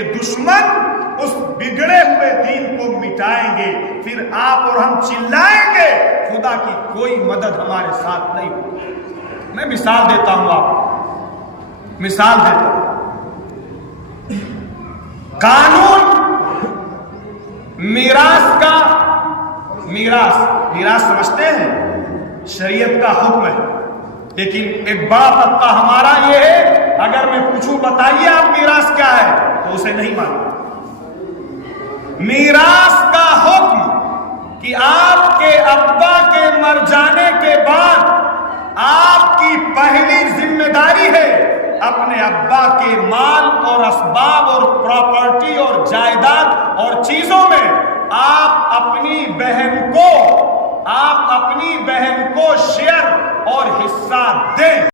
کہ دشمن اس بگڑے ہوئے دین کو مٹائیں گے، پھر آپ اور ہم چلائیں گے خدا کی کوئی مدد ہمارے ساتھ نہیں ہوگی۔ میں مثال دیتا ہوں، آپ مثال دیتا ہوں۔ قانون میراث سمجھتے ہیں، شریعت کا حکم ہے، لیکن ایک بڑا طبقہ ہمارا یہ ہے، اگر میں پوچھوں بتائیے آپ میراث کیا ہے تو اسے نہیں معلوم۔ میراث کا حکم کہ آپ کے ابا کے مر جانے کے بعد آپ کی پہلی ذمہ داری ہے اپنے ابا کے مال اور اسباب اور پراپرٹی اور جائیداد اور چیزوں میں آپ اپنی بہن کو شیئر اور حصہ دیں۔